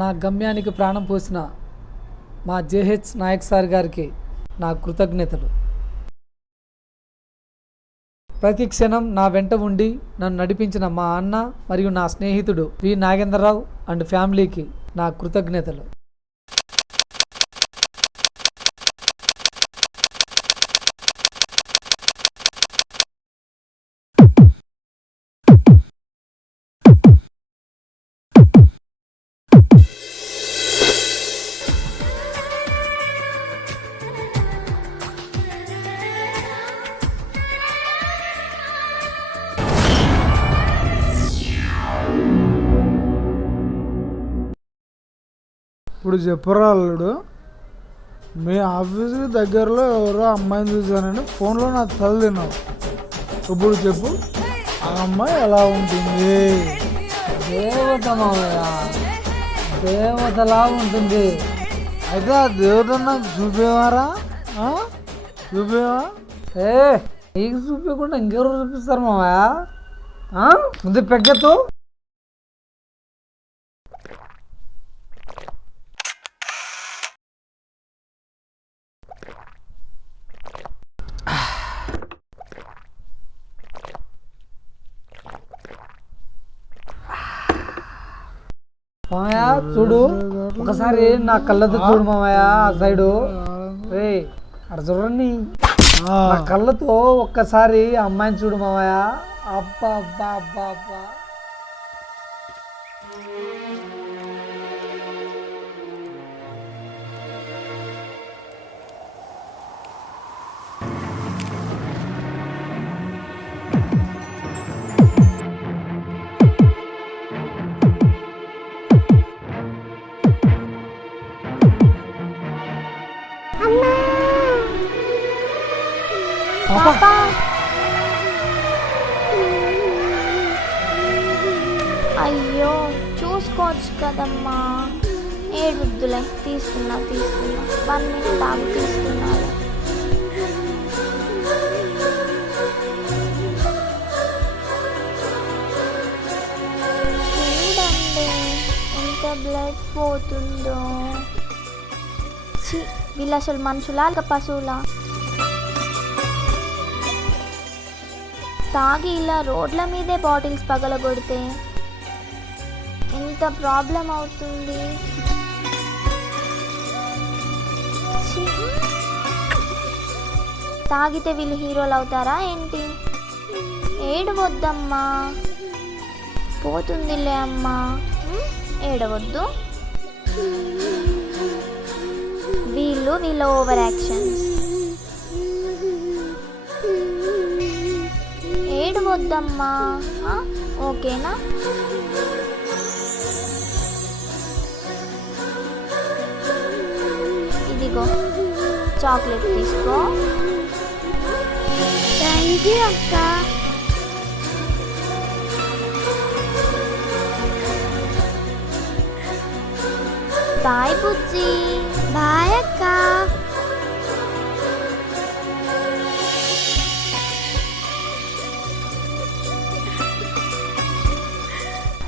నా గమ్యానికి ప్రాణం పోసిన మా జేహెచ్ నాయక్ సార్ గారికి నా కృతజ్ఞతలు. ప్రతి క్షణం నా వెంట ఉండి నన్ను నడిపించిన మా అన్న మరియు నా స్నేహితుడు వి నాగేంద్రరావు అండ్ ఫ్యామిలీకి నా కృతజ్ఞతలు. ఇప్పుడు చెప్పురా అల్లుడు, మీ ఆఫీస్కి దగ్గరలో ఎవరో అమ్మాయిని చూశానని ఫోన్లో నాకు తల తిన్నావు. ఇప్పుడు చెప్పు, ఆ అమ్మాయి ఎలా ఉంటుంది? దేవత మామయ్య, దేవతలా ఉంటుంది. అయితే ఆ దేవత నాకు చూపేవారా? చూపేవా? నీకు చూపించకుండా ఇంకెవరు చూపిస్తారు మామయ్య? ముందు పెగ్గతో మామయ్య చూడు, ఒకసారి నా కళ్ళతో చూడు మామయ్య. ఆ సైడు రే అక్కడ చూడండి, నా కళ్ళతో ఒక్కసారి అమ్మాయిని చూడు మామయ్య. అబ్బా అబ్బా అబ్బా అబ్బా. అయ్యో చూసుకోవచ్చు కదమ్మా. ఏడుద్దులే, తీసుకున్నా 1 మినిట్ ఆగు, తీసుకున్నాను. చూడండి ఎంత బ్లడ్ పోతుందో. వీళ్ళు అసలు మనుషులా పశువులా? తాగి ఇలా రోడ్ల మీదే బాటిల్స్ పగలగొడితే ఎంత ప్రాబ్లం అవుతుంది. తాగితే వీళ్ళు హీరోలు అవుతారా ఏంటి? ఏడవద్దమ్మా, పోతుందిలే అమ్మా, ఏడవద్దు. వీళ్ళ ఓవర్ యాక్షన్స్. ఏడవద్దమ్మా, ఓకేనా? ఇదిగో చాక్లెట్ తీసుకో. థ్యాంక్ యూ అక్క. బాయ్ బుజ్జి. బాయ్ అక్క.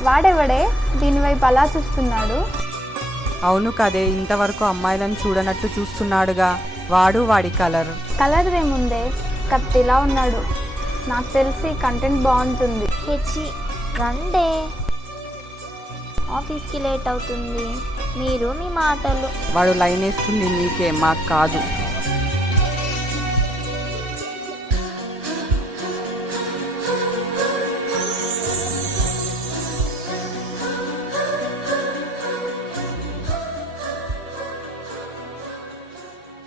వాడెవడే దీని వైపు అలా చూస్తున్నాడు? అవును కదే, ఇంతవరకు అమ్మాయిలను చూడనట్టు చూస్తున్నాడుగా. వాడి కలర్ ఏముందే, కత్తిలా ఉన్నాడు. నాకు తెలిసి కంటెంట్ బాగుంటుంది. హెచ్చి రండే, ఆఫీస్కి లేట్ అవుతుంది. మీరు మీ మాటలు. వాడు లైన్ వేస్తుంది నీకే, మాకు కాదు.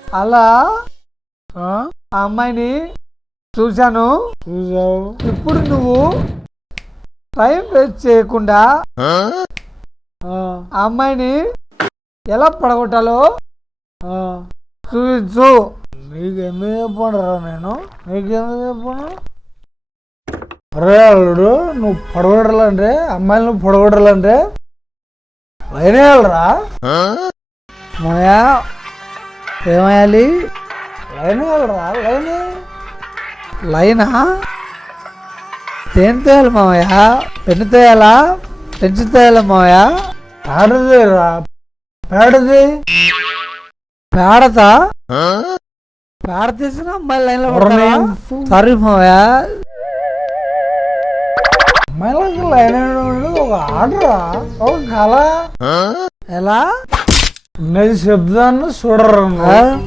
అలా ఆ అమ్మాయిని చూశాను. చూసావు? ఇప్పుడు నువ్వు టైం వేస్ట్ చేయకుండా ఆ అమ్మాయిని ఎలా పడగొట్టాలో చూపించు. నీకెందుకు చెప్పండిరా? నీకెందుకు చెప్పను? అరే అల్లుడు, నువ్వు పడగొట్టాలంటే అమ్మాయిని నువ్వు పడగొట్టాలంటే లైన్ వేయాలరా. మాయా ఏమయ్యాలి? లైన్ వేయాలరా. లైనా? దేని తేయాలి మామయ్య? పెన్ను తేయాలా? పెన్సిల్ తేయాలా మామయ్య? పేడదేరా, పేడది. పేడతా పేడ తీసిన అమ్మాయి లైన్ లో పడతారా? సారీ మావయ్య. అమ్మాయిలకి లైన్ వేయడం ఒక ఆర్డరా, ఒక కళ. ఎలా? నేను శబ్దాన్ని చూడరు.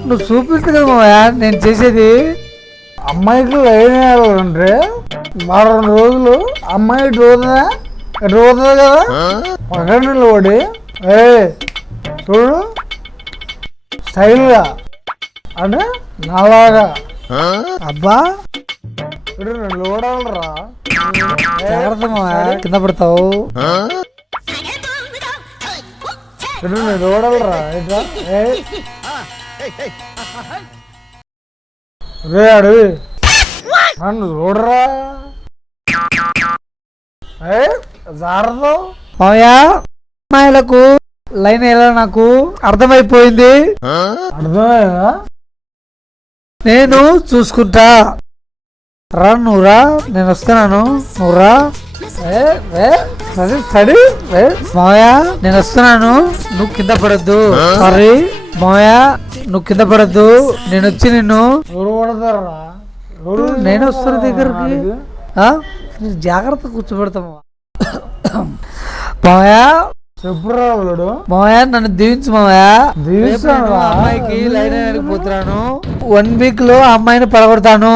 నువ్వు చూపిస్తు కదా మావయ్య నేను చేసేది. అమ్మాయికి లైన్ వేయాలంటే వారం రోజులు అమ్మాయి రోజుదా రోజు కదా పక్కన నిలబడి చూడు స్టైల్గా అంటే నాలాగా. అబ్బా నిలబడాలరా, జాగ్రత్త మావయ్య కింద పడతావు. నిలబడాలరా. ఇట్లా రే అడవి నన్ను చూడరా. జాగ్రత్త మావయ్య. అమ్మాయిలకు లైన్ ఎలా నాకు అర్థమైపోయింది. అర్థమైందా? నేను చూసుకుంటా. రా నువ్వురా, నేను వస్తున్నాను. నువ్వురా. సరే మావయ్య నేను వస్తున్నాను, నువ్వు కింద పడద్దు. సారీ మావయ్య, నువ్వు కింద పడద్దు. నేను వచ్చి నిన్ను ఎవరు పడతారా? నేను వస్తున్నా దగ్గరికి. జాగ్రత్త కూర్చోబెడతాము మావయ్య. చెప్పురా వాడు. మావయ్య నన్ను దీవించు మావయ్య. దీవిస్తాను. అమ్మాయికి లైన్ వేయడానికి పోతున్నాను. 1 వీక్ లో ఆ అమ్మాయిని పడగొడతాను.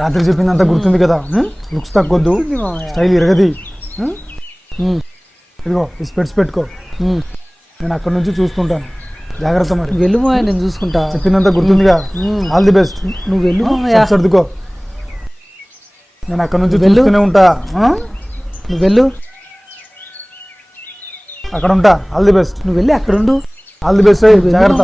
రాత్రి చెప్పిందంతా గుర్తుంది కదా. లుక్స్ తగ్గొద్దు, స్టైల్ ఇరగది. ఇదిగో ఈ స్పెట్స్ పెట్టుకో. నేను అక్కడ నుంచి చూస్తుంటాను, జాగ్రత్త. మరి వెళ్ళు మావయ్య, నేను చూసుకుంటా. చెప్పిందంతా గుర్తుందిగా. All the best. నువ్వు వెళ్ళు మావయ్య. సర్దుకో, నేను అక్కడ నుంచి చూస్తూనే ఉంటా. నువ్వు వెళ్ళు, అక్కడ ఉంటా. All the best. నువ్వు వెళ్ళి అక్కడ ఉండు. All the best. జాగ్రత్త.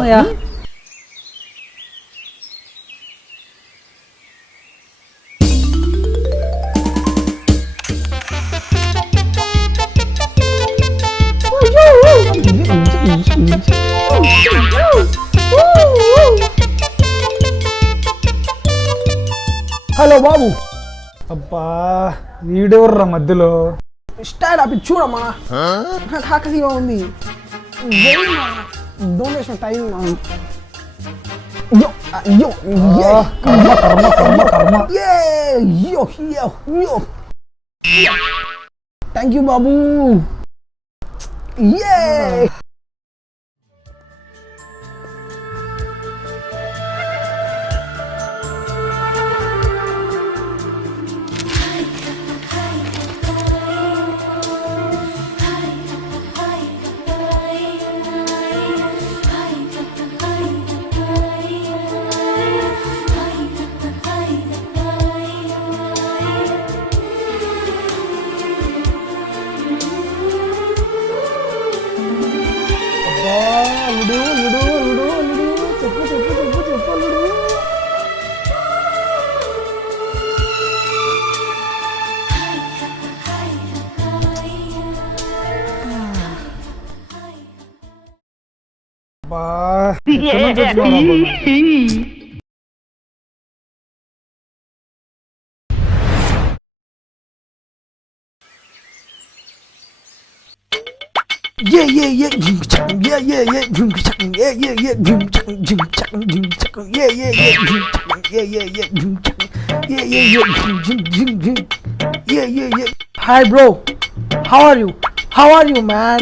హలో బాబు. అబ్బా వీడెవర్రా మధ్యలో? స్టైల్ అవి చూడమ్మా, నాకు ఆకలిగా ఉంది. Don't waste my time. యో యో కర్మ కర్మ కర్మ కర్మ. యో యో యో. Thank you Babu. Hi bro, how are you? How are you man?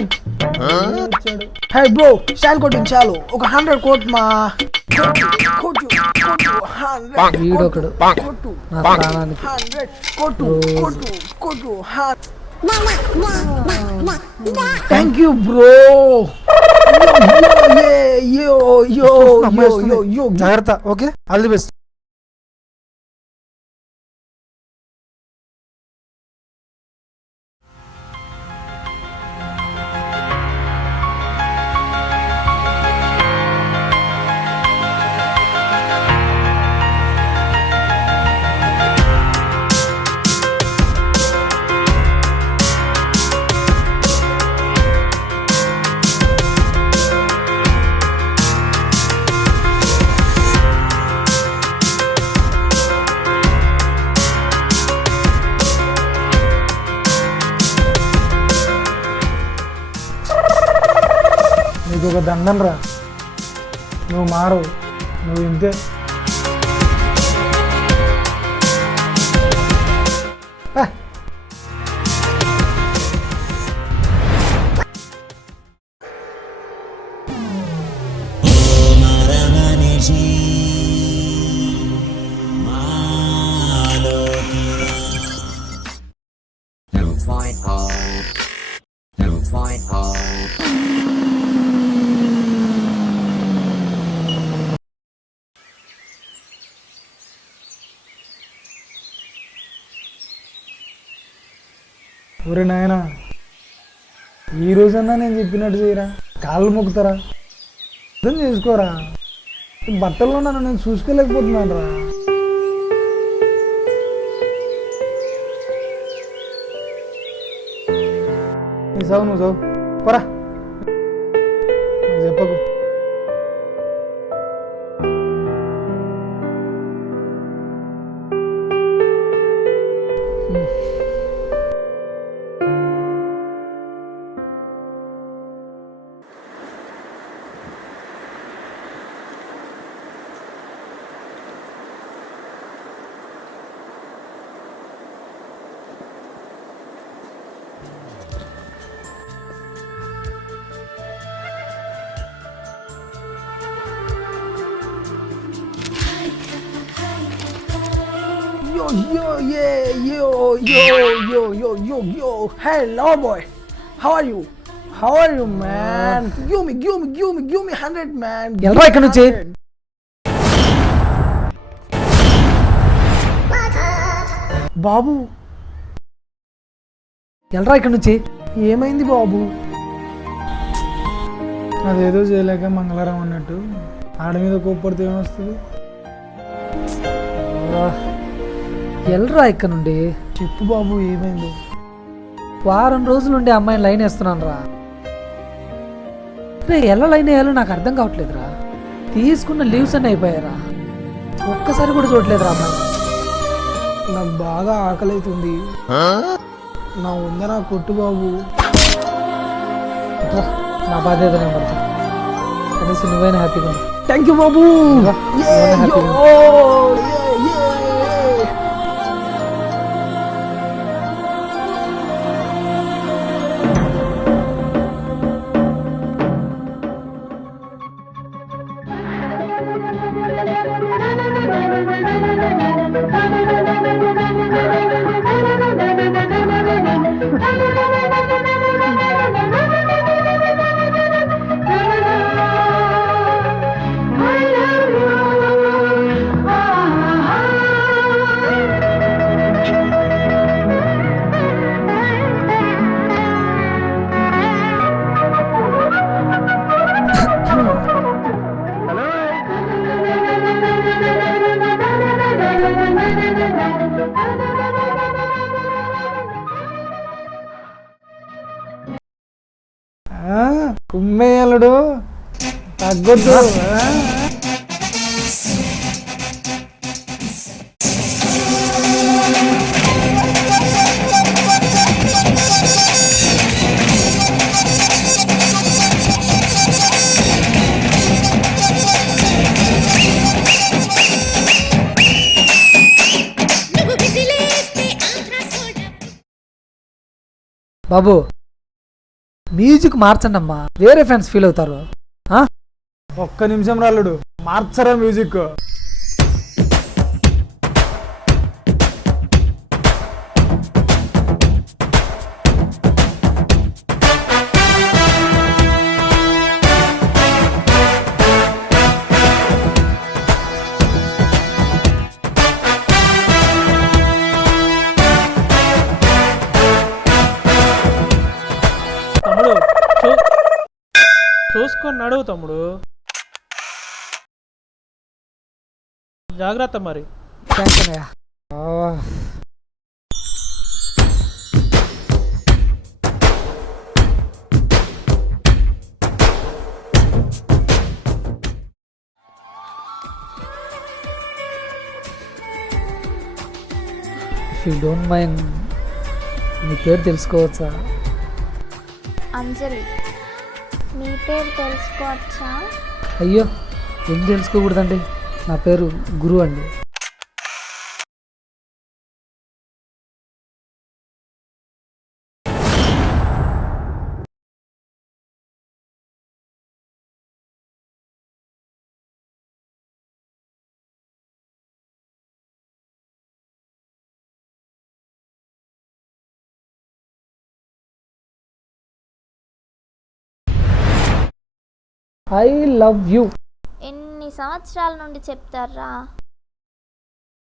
Hey bro, style కొట్టించాలు ఒక 100 కోట్ మా. కొట్టు 100 వీడొకడు నా ప్రాణానికి. 100 కొట్టు కొట్టు కొట్టు. Thank you bro. యో యో యో యో యో. జాగ్రత్త. Okay, all the best. నీకు ఒక దండం రా, నువ్వు మారవు, నువ్వు ఇంతే. ఒరే నాయనా, ఈ రోజన్నా నేను చెప్పినట్టు చేయరా, కాళ్ళు మొక్కుతారా, అర్థం చేసుకోరా. బట్టల్లో నన్ను నేను చూసుకోలేకపోతున్నాను రా. నీ సావు నువ్వు సావు పోరా, నాకు చెప్పకు. Yo, yo, yeah, yo, yo, yo, yo, yo, yo. Hello, boy. How are you? How are you, man? Give me 100, man. ఎల్రా ఇక్కడ నుంచి. బాబు, ఎల్రా ఇక్కడ నుంచి. ఏమైంది బాబు? అదేదో చేయలేక మంగళవారం అన్నట్టు ఆడ మీద కోప్పడితే ఏమొస్తుంది? ఎల్రా ఇక్కడ నుండి. చెప్పు బాబు, ఏమైంది? వారం రోజుల నుండి అమ్మాయిని లైన్ వేస్తున్నాను రా. రే ఎలా లైన్ వేయాలో నాకు అర్థం కావట్లేదురా. తీసుకున్న లీవ్స్ అన్నీ అయిపోయారా, ఒక్కసారి కూడా చూడలేదురా అమ్మాయి. నాకు బాగా ఆకలి అవుతుంది, నా ఉందరా కొట్టు బాబు. రా, నా బాధ్యత నేను పడతా. కనీసం నువ్వైనా హ్యాపీగా ఉంది. థ్యాంక్ యూ బాబు. కుమ్మేయలుడు తగ్గొద్దు. బాబు మ్యూజిక్ మార్చండి అమ్మా, వేరే ఫ్యాన్స్ ఫీల్ అవుతారు. ఒక్క నిమిషం రాలుడు, మార్చరా మ్యూజిక్. తమ్ముడు చూసుకొని నడువు తమ్ముడు, జాగ్రత్త మరి. థ్యాంక్స్ అన్నయ్య. ఇఫ్ యూ డోంట్ మైండ్, మీ పేరు తెలుసుకోవచ్చా? అంజలి. మీ పేరు తెలుసుకోవచ్చా? అయ్యో ఏం తెలుసుకోకూడదండి, నా పేరు గురు అండి. I love you. ఎన్ని సంవత్సరాల నుండి చెప్తారా?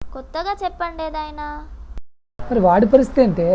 కొత్తగా చెప్పండి ఏదైనా. మరి వాడి పరిస్థితి ఏంటే?